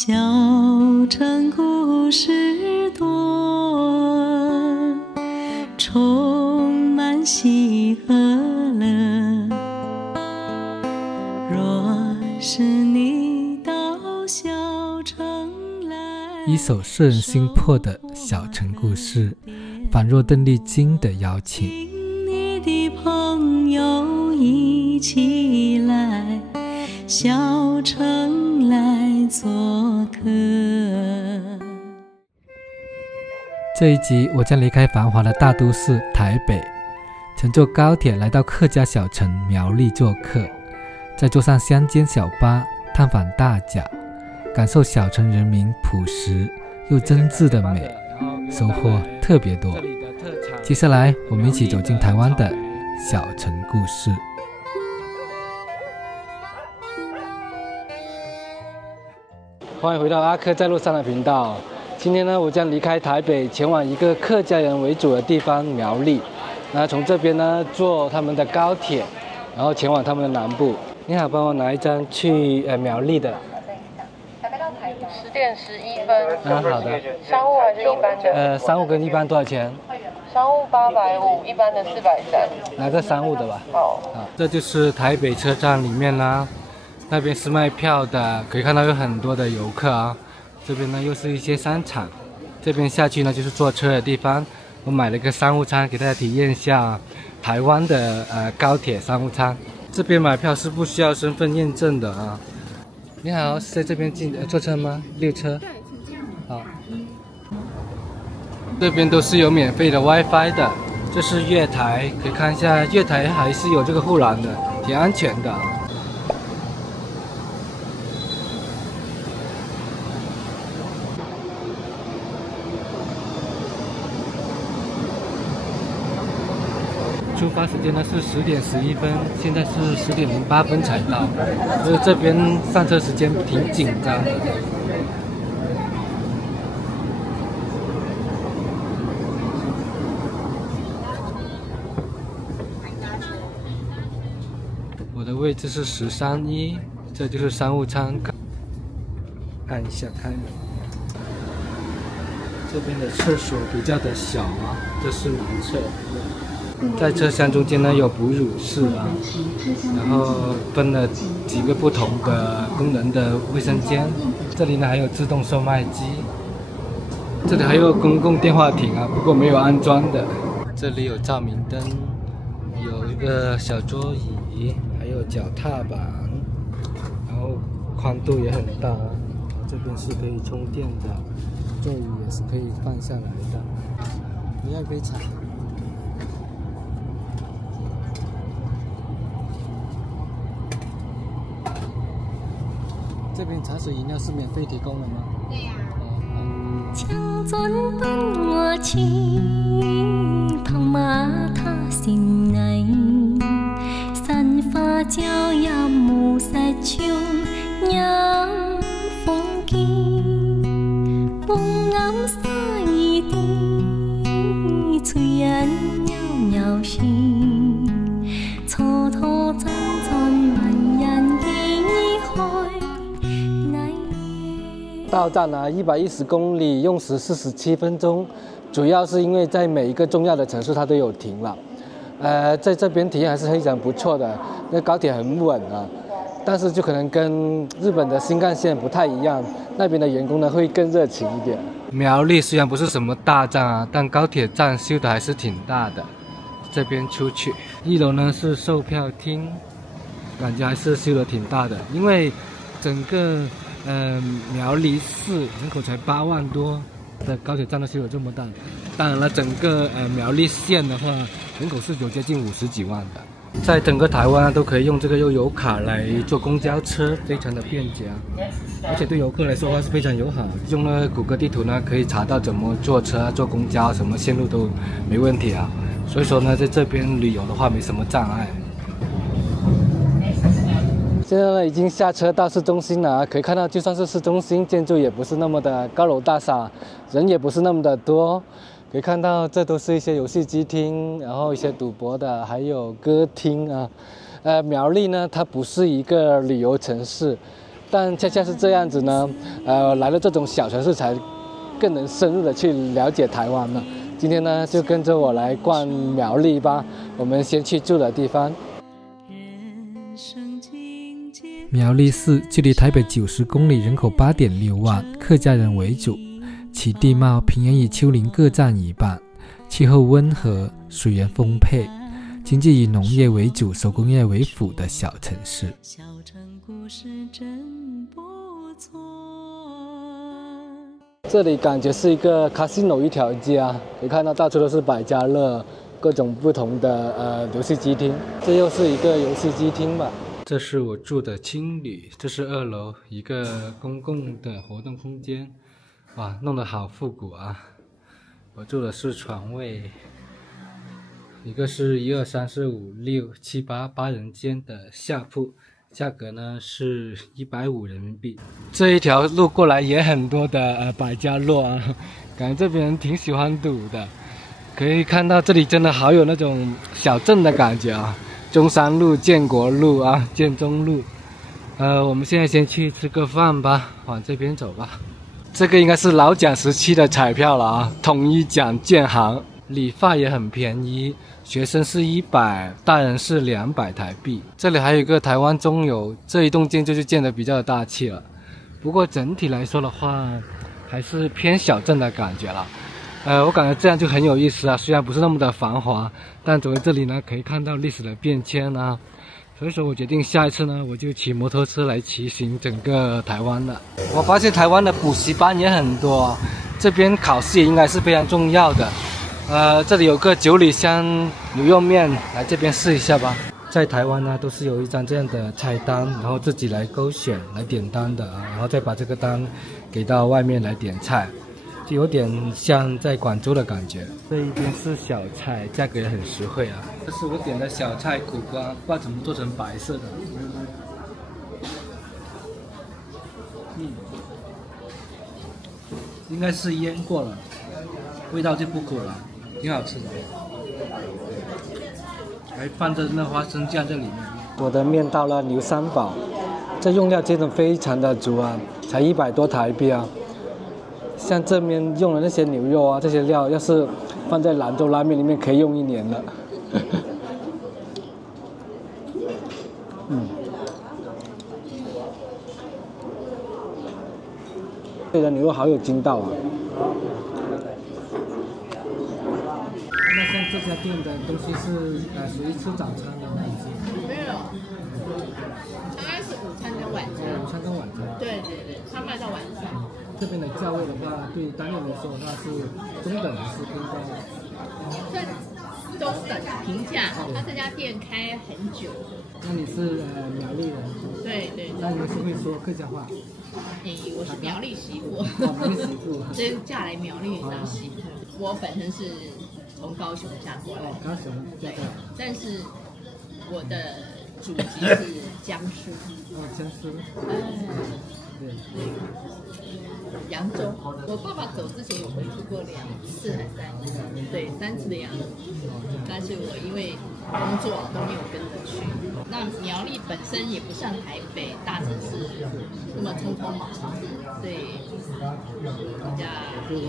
小城故事多，充满喜和乐。若是你到小城来，一首摄人心魄的小城故事，仿若邓丽君的邀请。你的朋友一起来，小城来做客。这一集我将离开繁华的大都市台北，乘坐高铁来到客家小城苗栗做客，再坐上乡间小巴探访大甲，感受小城人民朴实又真挚的美，收获特别多。接下来我们一起走进台湾的小城故事。欢迎回到阿珂在路上的频道。今天呢，我将离开台北，前往一个客家人为主的地方苗栗。那从这边呢，坐他们的高铁，然后前往他们的南部。你好，帮我拿一张去苗栗的。10点11分。好的。商务还是一般的？商务跟一般多少钱？商务850，一般的430。拿个商务的吧。好。这就是台北车站里面啦。那边是卖票的，可以看到有很多的游客啊。这边呢又是一些商场，这边下去呢就是坐车的地方。我买了一个商务舱，给大家体验一下台湾的高铁商务舱。这边买票是不需要身份验证的啊。你好，是在这边坐车吗？6车。好。这边都是有免费的 WiFi 的。这是月台，可以看一下月台还是有这个护栏的，挺安全的。出发时间呢是10点11分，现在是10点08分才到，所以这边上车时间挺紧张的。我的位置是131，这就是商务舱。按一下开门。这边的厕所比较的小啊，这是男厕。在车厢中间呢有哺乳室啊，然后分了几个不同的功能的卫生间。这里呢还有自动售卖机，这里还有公共电话亭啊，不过没有安装的。这里有照明灯，有一个小桌椅，还有脚踏板，然后宽度也很大。这边是可以充电的，座椅也是可以放下来的。你要一杯茶？这边茶水饮料是免费提供的吗？对呀。青春奔我情，跑马踏心内，散花照耀暮色中，迎风景，风暗洒一地，炊烟袅袅升，蹉跎辗轉萬人記憶開。到站啊，110公里，用时47分钟，主要是因为在每一个重要的城市它都有停了，在这边体验还是非常不错的。那高铁很稳啊，但是就可能跟日本的新干线不太一样，那边的员工呢会更热情一点。苗栗虽然不是什么大站啊，但高铁站修的还是挺大的。这边出去，1楼呢是售票厅，感觉还是修的挺大的，因为整个苗栗市人口才8万多的高铁站都修得这么大，当然了，整个苗栗县的话，人口是有接近50几万的。在整个台湾都可以用这个悠游卡来坐公交车，非常的便捷啊，而且对游客来说的话是非常友好。用了谷歌地图呢，可以查到怎么坐车、坐公交，什么线路都没问题啊。所以说呢，在这边旅游的话没什么障碍。现在呢，已经下车到市中心了，可以看到，就算是市中心，建筑也不是那么的高楼大厦，人也不是那么的多。可以看到，这都是一些游戏机厅，然后一些赌博的，还有歌厅啊。苗栗呢，它不是一个旅游城市，但恰恰是这样子呢，来了这种小城市才更能深入的去了解台湾了。今天呢，就跟着我来逛苗栗吧。我们先去住的地方。苗栗市距离台北90公里，人口8.6万，客家人为主。其地貌平原与丘陵各占一半，气候温和，水源丰沛，经济以农业为主，手工业为辅的小城市。小城故事真不错。这里感觉是一个 casino 一条街啊，你看到到处都是百家乐，各种不同的游戏机厅，这又是一个游戏机厅吧。这是我住的青旅，这是2楼一个公共的活动空间，哇，弄得好复古啊！我住的是床位，一个是1、2、3、4、5、6、7、8人间的下铺，价格呢是150人民币。这一条路过来也很多的百家乐啊，感觉这边人挺喜欢赌的。可以看到这里真的好有那种小镇的感觉啊。中山路、建国路啊，建中路。我们现在先去吃个饭吧，往这边走吧。这个应该是老蒋时期的彩票了啊，统一奖建行。理发也很便宜，学生是100，大人是200台币。这里还有一个台湾中油，这一栋建筑就建得比较大气了。不过整体来说的话，还是偏小镇的感觉了。我感觉这样就很有意思啊，虽然不是那么的繁华，但走在这里呢，可以看到历史的变迁啊。所以说我决定下一次呢，我就骑摩托车来骑行整个台湾了。我发现台湾的补习班也很多，这边考试也应该是非常重要的。这里有个9里香牛肉面，来这边试一下吧。在台湾呢，都是有一张这样的菜单，然后自己来勾选来点单的啊，然后再把这个单给到外面来点菜。就有点像在广州的感觉。这一边是小菜，价格也很实惠啊。这是我点的小菜苦瓜，不知道怎么做成白色的。应该是腌过了，味道就不苦了，挺好吃的。还放着那花生酱在里面。我的面到了牛三宝，这用料真的非常的足啊，才100多台币啊。像这边用的那些牛肉啊，这些料要是放在兰州拉面里面，可以用1年了。这里的牛肉好有筋道啊。那像这家店的东西是属于吃早餐的吗？没有，大概是午餐跟晚餐。午餐跟晚餐。对，他卖到晚上。这边的价位的话，对单人来说的话是中等还是偏高？算中等平价，他这家店开很久。那你是苗栗人？对。那你是会说客家话？我是苗栗媳妇。苗栗媳妇。所以嫁来苗栗当媳妇。我本身是从高雄嫁过来。高雄嫁过来。但是我的祖籍是江苏。江苏。对，扬州。我爸爸走之前有回去过2次还是3次，对，3次的扬州。但是我因为工作都没有跟着去。那苗栗本身也不像台北大城市那么匆匆忙忙，对，比较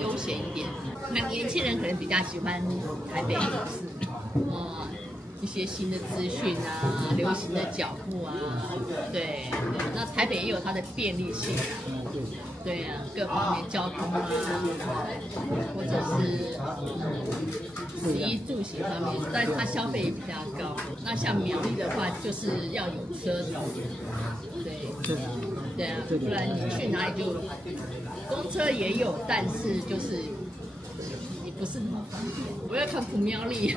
悠闲一点。那年轻人可能比较喜欢台北一些新的资讯啊，流行的脚步啊，对，那台北也有它的便利性，对啊，各方面交通啊，或者是食衣住行方面，但它消费也比较高。那像苗栗的话，就是要有车子，对啊，不然你去哪里就公车也有，但是就是不是那么方便。我要看苗栗。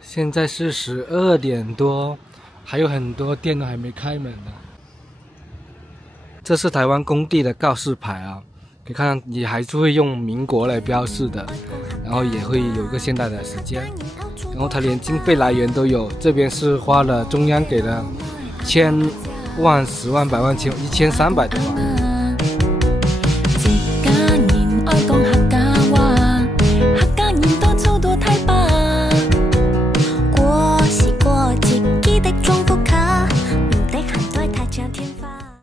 现在是12点多，还有很多店都还没开门呢。这是台湾工地的告示牌啊，可以看也还是会用民国来标示的，然后也会有个现代的时间，然后它连经费来源都有。这边是花了中央给了1000万、10万、100万、1300多万。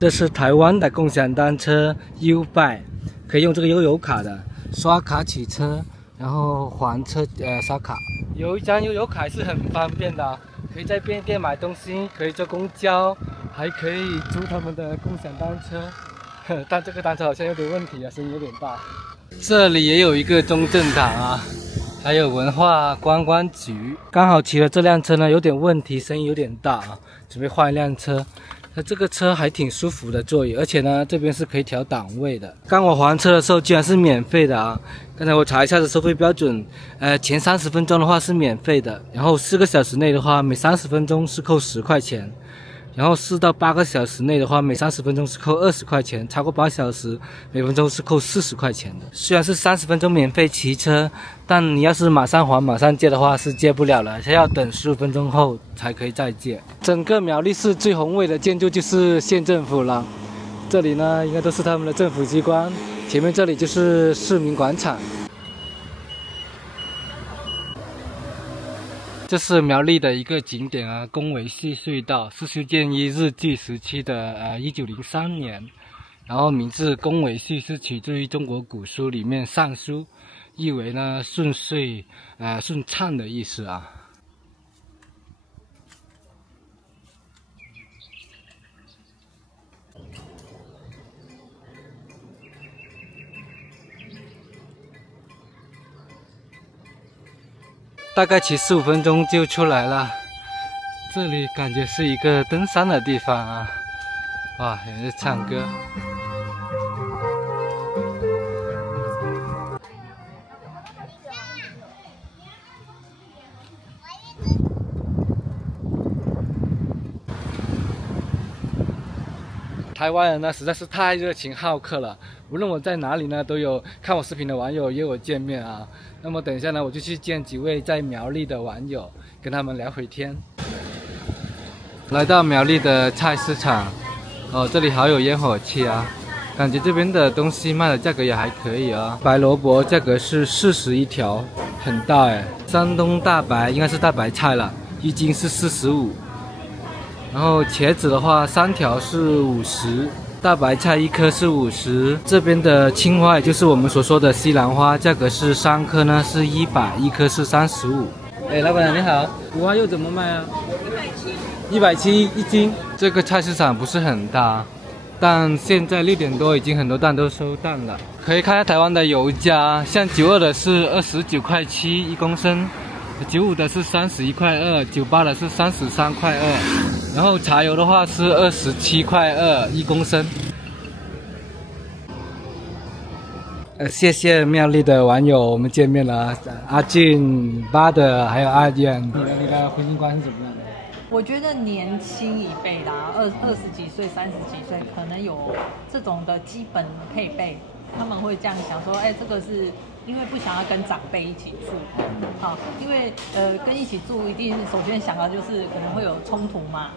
这是台湾的共享单车 U-Bike， 可以用这个悠游卡的，刷卡取车，然后还车刷卡。有一张悠游卡是很方便的，可以在便利店买东西，可以坐公交，还可以租他们的共享单车。但这个单车好像有点问题啊，声音有点大。这里也有一个中正堂啊，还有文化观光局。刚好骑了这辆车呢，有点问题，声音有点大啊，准备换一辆车。那这个车还挺舒服的座椅，而且呢，这边是可以调档位的。刚我还车的时候居然是免费的啊！刚才我查一下的收费标准，前30分钟的话是免费的，然后4个小时内的话，每30分钟是扣10块钱。然后4到8个小时内的话，每30分钟是扣20块钱，超过8小时，每分钟是扣40块钱的。虽然是30分钟免费骑车，但你要是马上还马上借的话是借不了了，还要等15分钟后才可以再借。整个苗栗市最宏伟的建筑就是县政府了，这里呢应该都是他们的政府机关，前面这里就是市民广场。这是苗栗的一个景点啊，宫维系隧道是修建于日据时期的1903年，然后名字宫维系是取自于中国古书里面尚书，意为呢顺遂顺畅的意思啊。大概骑15分钟就出来了，这里感觉是一个登山的地方啊！哇，有人在唱歌。台湾人呢实在是太热情好客了，无论我在哪里呢，都有看我视频的网友约我见面啊。那么等一下呢，我就去见几位在苗栗的网友，跟他们聊会天。来到苗栗的菜市场，哦，这里好有烟火气啊！感觉这边的东西卖的价格也还可以啊。白萝卜价格是40一条，很大哎。山东大白应该是大白菜了，一斤是45。然后茄子的话，3条是50。大白菜1颗是50，这边的青花也就是我们所说的西兰花，价格是3颗呢是100，一颗是35。哎，老板娘你好，五花肉怎么卖啊？170一斤。这个菜市场不是很大，但现在6点多已经很多档都收档了。可以看下台湾的油价，像92的是29.7块1公升，95的是31.2块，98的是33.2块。然后茶油的话是27.2块1公升。谢谢苗栗的网友，我们见面了。阿俊、巴德还有阿燕，你的婚姻观是怎么样的？我觉得年轻一辈的20几岁、30几岁，可能有这种的基本配备，他们会这样想说，哎，这个是因为不想要跟长辈一起住，好，因为跟一起住一定首先想到就是可能会有冲突嘛。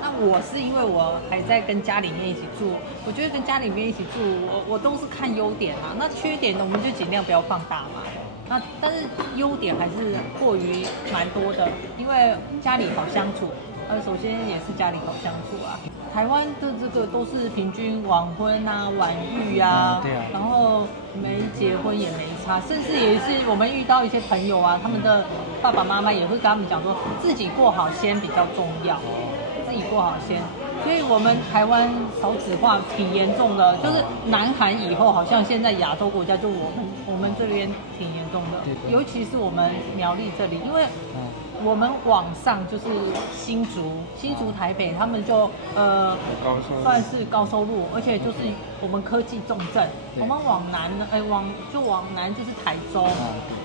那我是因为我还在跟家里面一起住，我觉得跟家里面一起住，我都是看优点嘛，那缺点我们就尽量不要放大嘛。那但是优点还是过于蛮多的，因为家里好相处，首先也是家里好相处啊。台湾的这个都是平均晚婚啊、晚育啊，然后没结婚也没差，甚至也是我们遇到一些朋友啊，他们的爸爸妈妈也会跟他们讲说，自己过好先比较重要，自己过好先。所以我们台湾少子化挺严重的，就是南韩以后，好像现在亚洲国家就我们这边挺严重的，尤其是我们苗栗这里，因为我们往上就是新竹、台北，他们就算是高收入，而且就是我们科技重镇。我们往南呢，往南就是台中，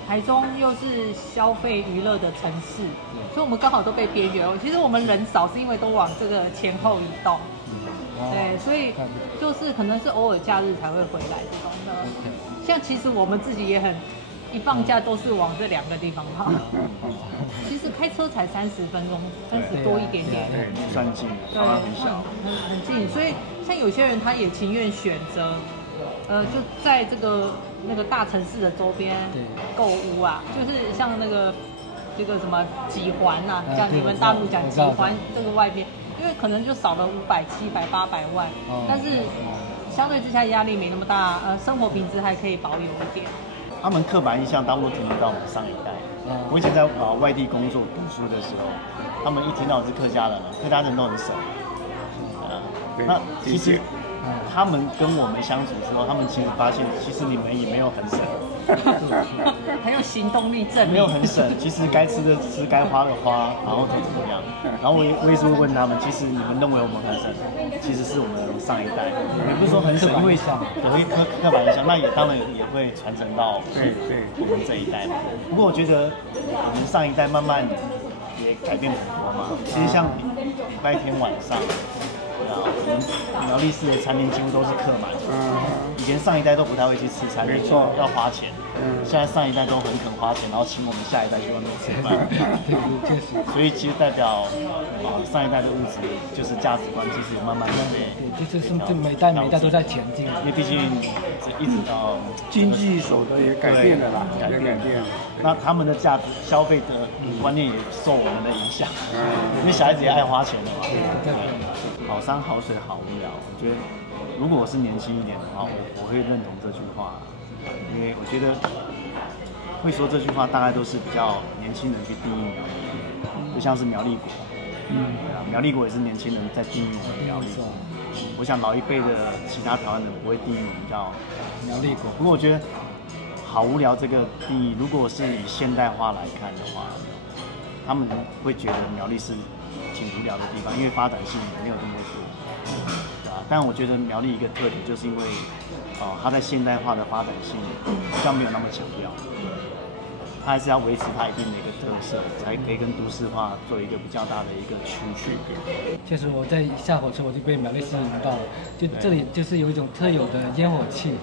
台中又是消费娱乐的城市，所以我们刚好都被边缘。其实我们人少是因为都往这个前后移动，对，所以就是可能是偶尔假日才会回来这种的。像其实我们自己也很。一放假都是往这2个地方跑，其实开车才30分钟，30多一点点，算近，对，很近。所以像有些人他也情愿选择，就在那个大城市的周边购物啊，就是像这个什么几环啊，像你们大陆讲几环这个外边，因为可能就少了500、700、800万，但是相对之下压力没那么大，生活品质还可以保有一点。他们刻板印象大部分停留到我们上一代。我以前在外地工作读书的时候，他们一听到我是客家人，客家人都很省。那其实他们跟我们相处之后，他们其实发现，其实你们也没有很省，很有行动力证明，没有很省。其实该吃的吃，该花的花，然后怎么样？然后我也是会问他们，其实你们认为我们很省，其实是我们上一代，也不是说很省，因为有一刻板印象，那也当然也会传承到我们这一代嘛。不过我觉得我们上一代慢慢也改变很多嘛。其实像礼拜天晚上。我们苗栗市的餐厅几乎都是客满，以前上一代都不太会去吃餐厅，要花钱，现在上一代都很肯花钱，然后请我们下一代去外面吃饭，所以其实代表上一代的物质就是价值观，其实也慢慢的就是每代都在前进，因为毕竟一直到经济手段也改变了啦，改变了。那他们的价值消费的观念也受我们的影响，因为小孩子也爱花钱的嘛。好山好水好无聊，我觉得如果我是年轻一点的话，我会认同这句话，因为我觉得会说这句话大概都是比较年轻人去定义苗栗，就像是苗栗国，苗栗国也是年轻人在定义我们苗栗。我想老一辈的其他台湾人不会定义我们叫苗栗国，不过我觉得好无聊这个定义，如果是以现代化来看的话，他们会觉得苗栗是挺无聊的地方，因为发展性没有那么多，对吧？但我觉得苗栗一个特点就是因为，它在现代化的发展性比较没有那么强调，它还是要维持它一定的一个特色，才可以跟都市化做一个比较大的一个区距。确实，我在下火车我就被苗栗吸引到了，就这里就是有一种特有的烟火气。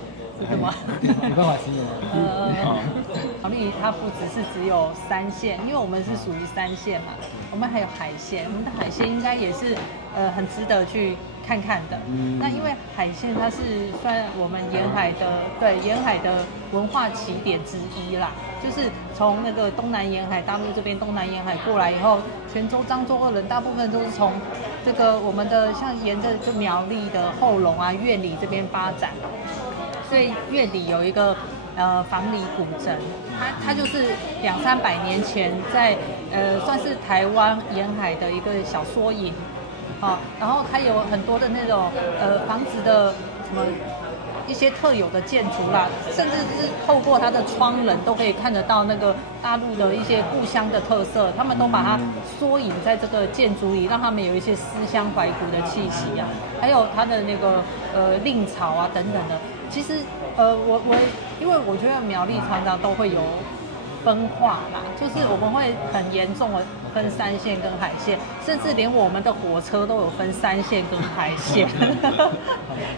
什么？没办法形容。苗栗它不只有3线，因为我们是属于3线嘛，我们还有海线，我们的海线应该也是很值得去看看的。那因为海线它是算我们沿海的文化起点之一啦，就是从那个东南沿海，大陆这边东南沿海过来以后，泉州、漳州、二仁大部分都是从这个我们的像沿着就苗栗的后龙啊、苑里这边发展。所以月底有一个房里古镇，它就是200-300年前在算是台湾沿海的一个小缩影，然后它有很多的那种房子的什么一些特有的建筑啦，甚至是透过它的窗棱都可以看得到那个大陆的一些故乡的特色，他们都把它缩影在这个建筑里，让他们有一些思乡怀古的气息啊，还有它的那个令草啊等等的。其实因为我觉得苗栗常常都会有分化啦，就是我们会很严重的分3线跟海线，甚至连我们的火车都有分3线跟海线。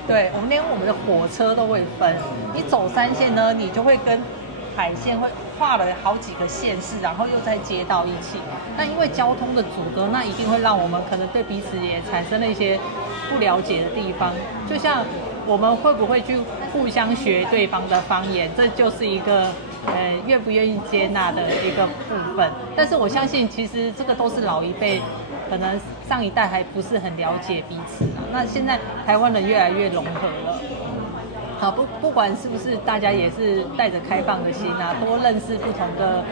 对，我们连我们的火车都会分，你走3线呢，你就会跟海线会跨了好几个县市，然后又再接到一起。那因为交通的阻隔，那一定会让我们可能对彼此也产生了一些不了解的地方，就像我们会不会去互相学对方的方言，这就是一个愿不愿意接纳的一个部分。但是我相信，其实这个都是老一辈，可能上一代还不是很了解彼此啊。那现在台湾人越来越融合了。好，不管是不是大家也是带着开放的心啊，多认识不同的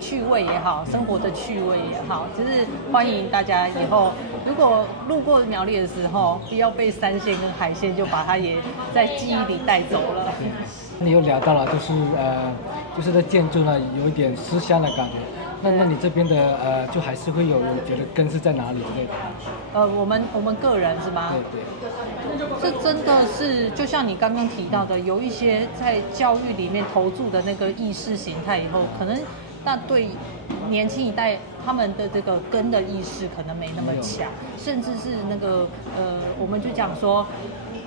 趣味也好，生活的趣味也好，就是欢迎大家以后如果路过苗栗的时候，不要被3线跟海线就把它也在记忆里带走了。你又聊到了，就是在建筑呢有一点思乡的感觉。那你这边的就还是会有觉得根是在哪里之类的？我们个人是吗？对。这真的是就像你刚刚提到的，有一些在教育里面投注的那个意识形态以后，可能那对年轻一代他们的这个根的意识可能没那么强，甚至是那个我们就讲说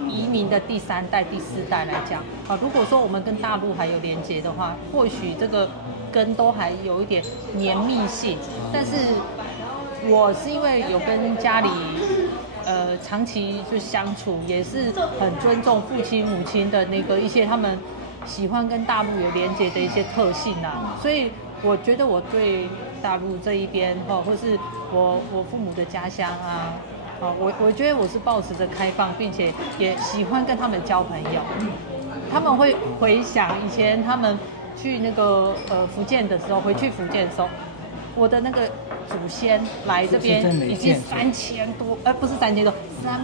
移民的第3代、第4代来讲啊，如果说我们跟大陆还有连结的话，或许这个根都还有一点绵密性。但是我是因为有跟家里长期就相处，也是很尊重父亲母亲的那个一些他们喜欢跟大陆有连结的一些特性啊，所以我觉得我对大陆这一边或是我父母的家乡啊。我觉得我是抱持着开放，并且也喜欢跟他们交朋友。他们会回想以前他们去那个福建的时候，回去福建的时候，我的那个祖先来这边已经3000多，不是3000多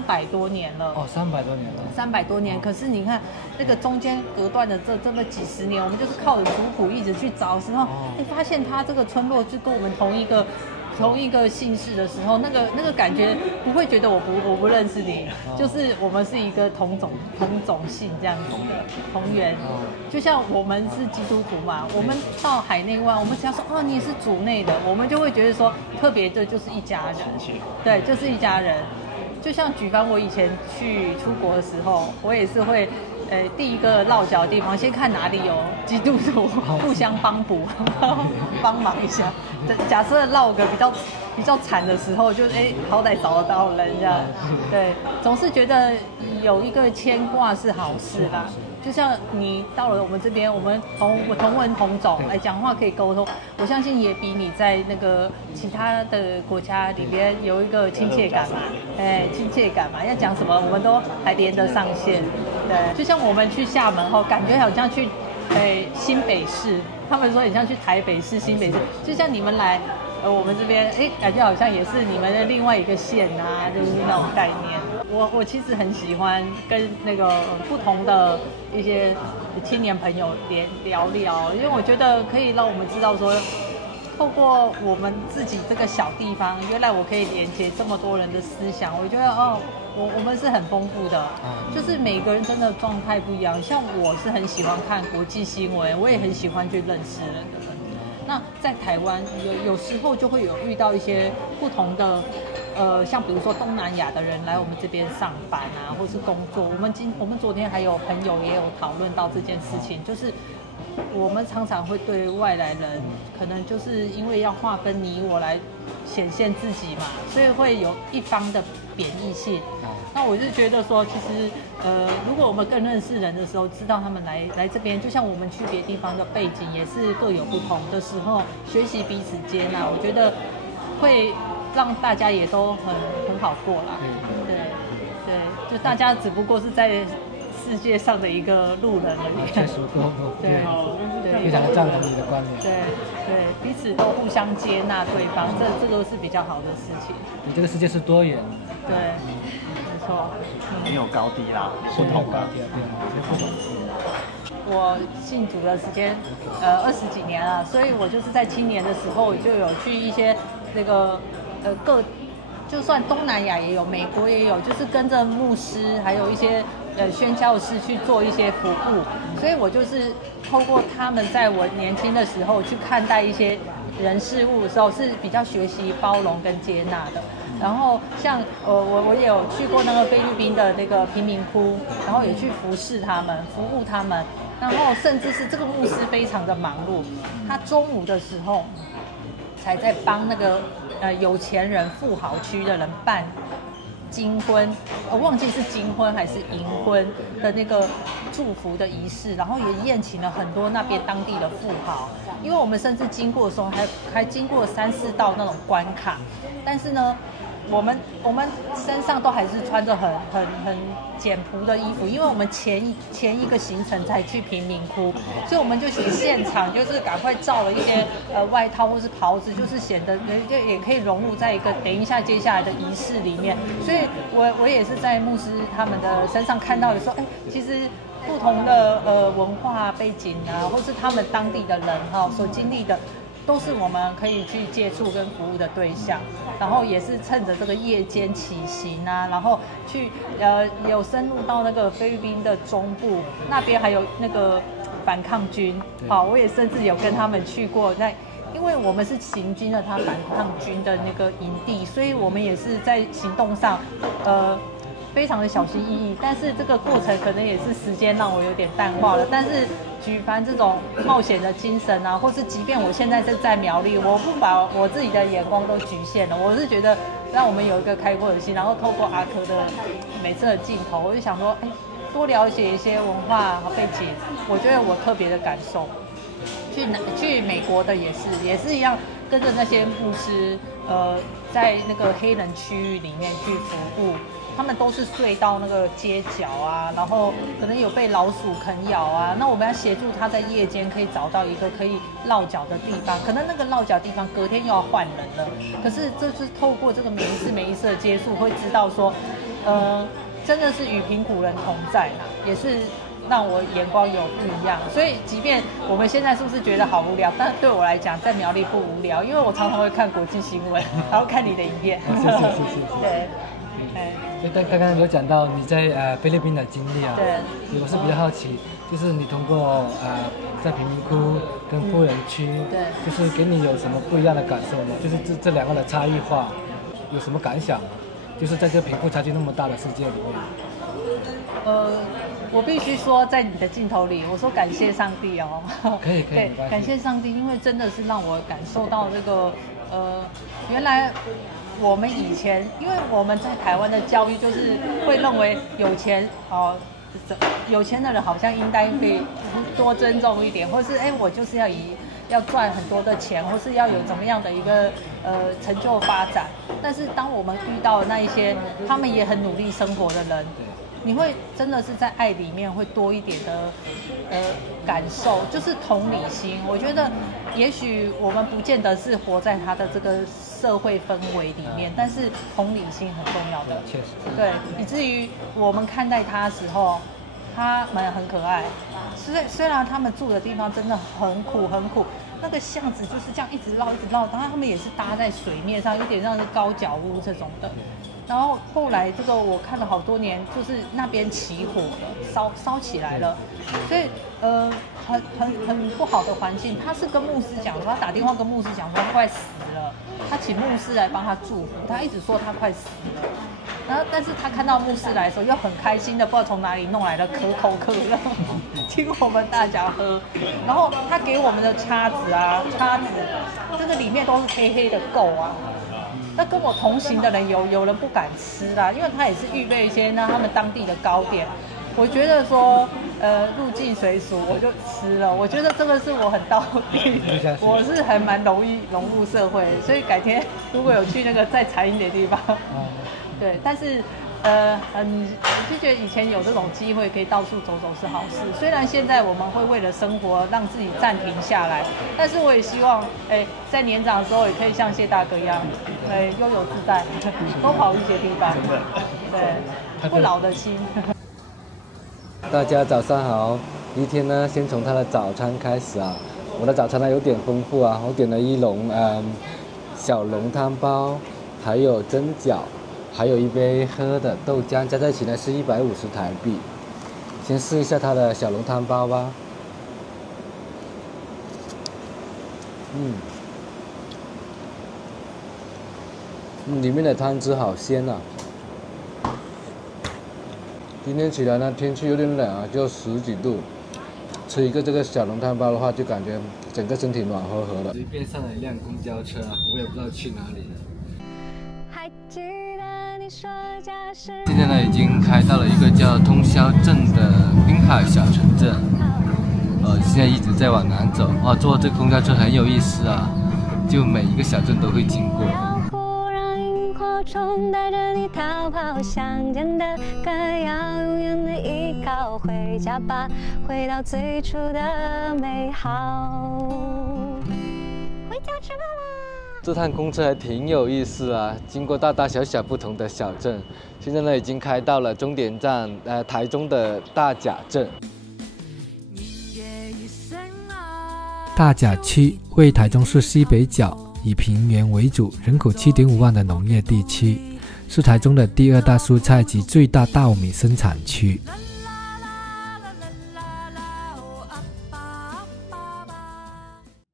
，300多年了。哦，300多年了。300多年，可是你看那个中间隔断的这么几十年，我们就是靠着族谱一直去找的时候，发现他这个村落就跟我们同一个姓氏的时候，那个感觉不会觉得我不认识你，就是我们是一个同种姓这样子的同源。就像我们是基督徒嘛，我们到海内外，我们只要说你是主内的，我们就会觉得说特别的就是一家人，对，就是一家人。就像举凡我以前去出国的时候，我也是会。第一个落脚的地方，先看哪里有基督徒，互相帮补，帮忙一下。假设落个比较惨的时候，就好歹找得到人这样。对，总是觉得有一个牵挂是好事啦。就像你到了我们这边，我们同文同种，讲话可以沟通，我相信也比你在那个其他的国家里边有一个亲切感嘛，亲切感嘛，要讲什么我们都还连得上线，对，就像我们去厦门后，感觉好像去新北市，他们说很像去台北市、新北市，就像你们来我们这边，感觉好像也是你们的另外一个县啊，就是那种概念。我其实很喜欢跟那个不同的一些青年朋友聊聊，因为我觉得可以让我们知道说，透过我们自己这个小地方，原来我可以连接这么多人的思想。我觉得我们是很丰富的，就是每个人真的状态不一样。像我是很喜欢看国际新闻，我也很喜欢去认识人的。那在台湾有时候就会有遇到一些不同的。像比如说东南亚的人来我们这边上班啊，或是工作，我们昨天还有朋友也有讨论到这件事情，就是我们常常会对外来人，可能就是因为要划分你我来显现自己嘛，所以会有一方的贬义性。那我就觉得说，其实如果我们更认识人的时候，知道他们来这边，就像我们去别地方的背景也是各有不同的时候，学习彼此接纳，我觉得会。让大家也都很好过啦，对，就大家只不过是在世界上的一个路人而已。确实对，非常赞同你的观点。对，彼此都互相接纳对方，这个是比较好的事情。你这个世界是多元的。对，没错。没有高低啦，不同高低对，不同。我信主的时间20几年了，所以我就是在青年的时候就有去一些那个。就算东南亚也有，美国也有，就是跟着牧师，还有一些宣教士去做一些服务，所以我就是透过他们在我年轻的时候去看待一些人事物的时候，是比较学习包容跟接纳的。然后像我也有去过那个菲律宾的那个贫民窟，然后也去服侍他们，服务他们，然后甚至是这个牧师非常的忙碌，他中午的时候才在帮那个有钱人富豪区的人办金婚，我忘记是金婚还是银婚的那个祝福的仪式，然后也宴请了很多那边当地的富豪。因为我们甚至经过的时候还经过3、4道那种关卡，但是呢，我们身上都还是穿着很简朴的衣服，因为我们前一个行程才去贫民窟，所以我们就现场就是赶快照了一些外套或是袍子，就是显得也可以融入在一个等一下接下来的仪式里面。所以我也是在牧师他们的身上看到的时候，其实不同的文化背景啊，或是他们当地的人所经历的。都是我们可以去接触跟服务的对象，然后也是趁着这个夜间起行啊，然后去有深入到那个菲律宾的中部那边，还有那个反抗军，我也甚至有跟他们去过。因为我们是行军了他反抗军的那个营地，所以我们也是在行动上非常的小心翼翼，但是这个过程可能也是时间让我有点淡化了。但是举凡这种冒险的精神啊，或是即便我现在是在苗栗，我不把我自己的眼光都局限了，我是觉得让我们有一个开阔的心，然后透过阿珂的每次的镜头，我就想说，多了解一些文化和背景，我觉得我特别的感受。去美国的也是一样，跟着那些牧师，在那个黑人区域里面去服务。他们都是睡到那个街角啊，然后可能有被老鼠啃咬啊，那我们要协助他在夜间可以找到一个可以落脚的地方，可能那个落脚地方隔天又要换人了。可是这是透过这个每一次的接触，会知道说，真的是与贫苦人同在啦，也是让我眼光有不一样。所以即便我们现在是不是觉得好无聊，但对我来讲，在苗栗不无聊，因为我常常会看国际新闻，然后看你的影片。是。对。所以刚刚有讲到你在菲律宾的经历啊，对，我是比较好奇，就是你通过在贫民窟跟富人区，对，就是给你有什么不一样的感受吗？就是这两个的差异化，有什么感想？就是在这贫富差距那么大的世界里面。我必须说，在你的镜头里，我说感谢上帝哦。可以，对，感谢上帝，因为真的是让我感受到这个原来。我们以前，因为我们在台湾的教育就是会认为有钱有钱的人好像应该被多尊重一点，或是我就是要赚很多的钱，或是要有怎么样的一个成就发展。但是当我们遇到那一些他们也很努力生活的人，你会真的是在爱里面会多一点的感受，就是同理心。我觉得也许我们不见得是活在他的这个社会氛围里面，但是同理心很重要的。确实。对，以至于我们看待他的时候，他们很可爱。虽然他们住的地方真的很苦，那个巷子就是这样一直绕，然后他们也是搭在水面上，有点像是高脚屋这种的。然后后来这个我看了好多年，就是那边起火了，烧起来了，所以很不好的环境。他是跟牧师讲说，他打电话跟牧师讲说他快死了，他请牧师来帮他祝福，他一直说他快死了。然后但是他看到牧师来的时候又很开心的，不知道从哪里弄来的可口可乐，请我们大家喝。然后他给我们的叉子，这个里面都是黑黑的垢啊。那跟我同行的人有人不敢吃啦，因为他也是预备一些他们当地的糕点。我觉得说，入境随俗，我就吃了。我觉得这个是我很到地，我是还蛮容易融入社会，所以改天如果有去那个再惨一点的地方，对，但是我就觉得以前有这种机会可以到处走走是好事。虽然现在我们会为了生活让自己暂停下来，但是我也希望，在年长的时候也可以像谢大哥一样，悠游自在，多跑一些地方，对，不老的心。大家早上好，一天呢，先从他的早餐开始啊。我的早餐呢有点丰富啊，我点了一笼小笼汤包，还有蒸饺。还有一杯喝的豆浆，加在一起呢是150台币。先试一下它的小笼汤包吧。里面的汤汁好鲜啊。今天起来呢，天气有点冷啊，就10几度。吃一个这个小笼汤包的话，就感觉整个身体暖和和的。随便上了一辆公交车啊，我也不知道去哪里了。今天呢，已经开到了一个叫通霄镇的滨海小城镇。现在一直在往南走。坐这个公交车很有意思啊，就每一个小镇都会经过。带着你逃跑，乡间的歌谣永远的依靠，回家吧，回到最初的美好。回家吃饭啦！这趟公车还挺有意思啊，经过大大小小不同的小镇，现在呢已经开到了终点站，台中的大甲镇。大甲区为台中市西北角，以平原为主，人口7.5万的农业地区，是台中的第2大蔬菜及最大稻米生产区。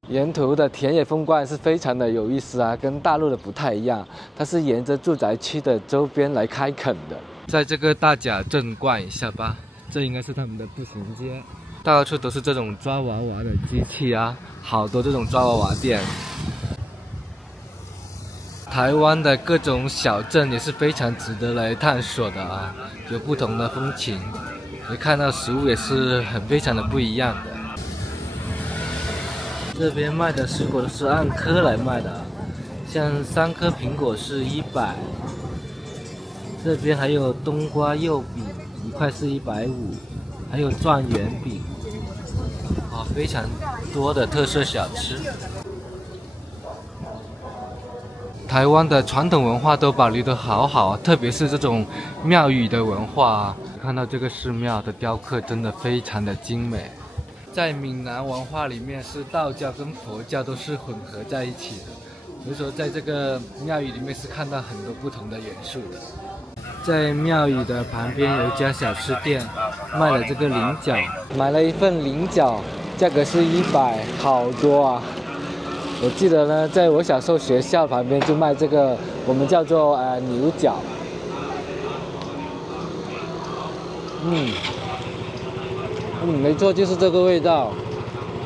沿途的田野风光是非常的有意思啊，跟大陆的不太一样，它是沿着住宅区的周边来开垦的。在这个大甲镇逛一下吧，这应该是他们的步行街，到处都是这种抓娃娃的机器啊，好多这种抓娃娃店。台湾的各种小镇也是非常值得来探索的啊，有不同的风情，你看到食物也是非常的不一样的。这边卖的水果都是按颗来卖的，像3颗苹果是100，这边还有冬瓜柚饼，1块是150，还有状元饼，非常多的特色小吃。台湾的传统文化都保留得好好啊，特别是这种庙宇的文化啊。看到这个寺庙的雕刻真的非常的精美。在闽南文化里面，是道教跟佛教都是混合在一起的，所以说在这个庙宇里面是看到很多不同的元素的。在庙宇的旁边有一家小吃店，卖了这个菱角，买了一份菱角，价格是100，好多啊！我记得呢，在我小时候学校旁边就卖这个，我们叫做牛角。没错，就是这个味道，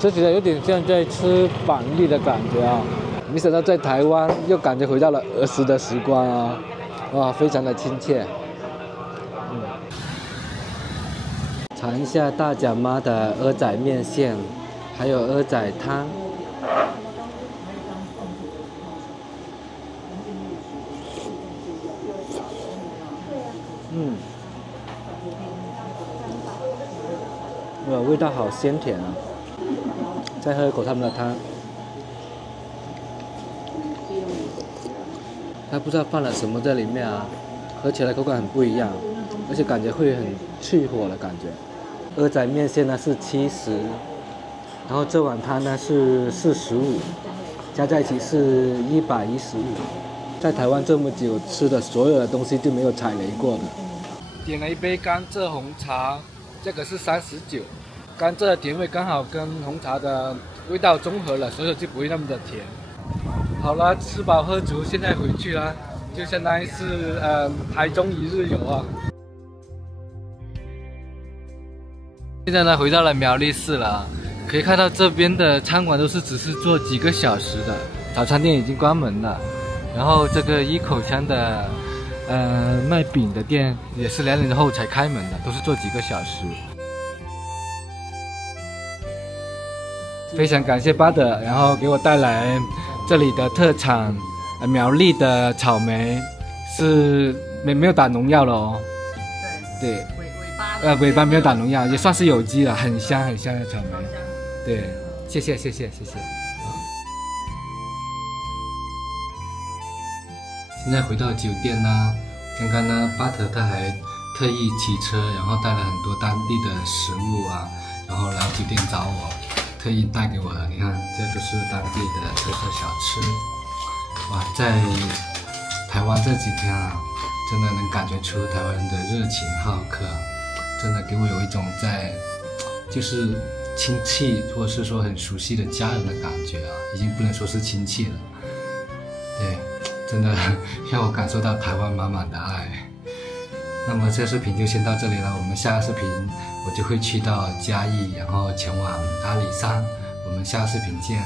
吃起来有点像在吃板栗的感觉啊。没想到在台湾又感觉回到了儿时的时光啊，哇，非常的亲切。尝一下大甲妈的蚵仔面线，还有蚵仔汤。味道好鲜甜啊！再喝一口他们的汤，它不知道放了什么在里面啊，喝起来口感很不一样，而且感觉会很去火的感觉。蚵仔面线呢是70，然后这碗汤呢是45，加在一起是115。在台湾这么久吃的所有的东西就没有踩雷过的。点了一杯甘蔗红茶，这个是39。甘蔗的甜味刚好跟红茶的味道中和了，所以就不会那么的甜。好了，吃饱喝足，现在回去了，就相当于是台中一日游啊。现在呢，回到了苗栗市了，可以看到这边的餐馆都是只是做几个小时的，早餐店已经关门了，然后这个一口香的卖饼的店也是2点后才开门的，都是做几个小时。非常感谢巴德，然后给我带来这里的特产，苗栗的草莓是没有打农药了哦。对，尾巴没有打农药，也算是有机了，很香很香的草莓。对，谢谢。现在回到酒店啦，刚刚呢，巴特他还特意骑车，然后带了很多当地的食物啊，然后来酒店找我。特意带给我的，你看，这就是当地的特色小吃。哇，在台湾这几天啊，真的能感觉出台湾人的热情好客，真的给我有一种在就是亲戚或者是说很熟悉的家人的感觉啊，已经不能说是亲戚了。对，真的让我感受到台湾满满的爱。那么这视频就先到这里了，我们下个视频我就会去到嘉义，然后前往阿里山，我们下个视频见。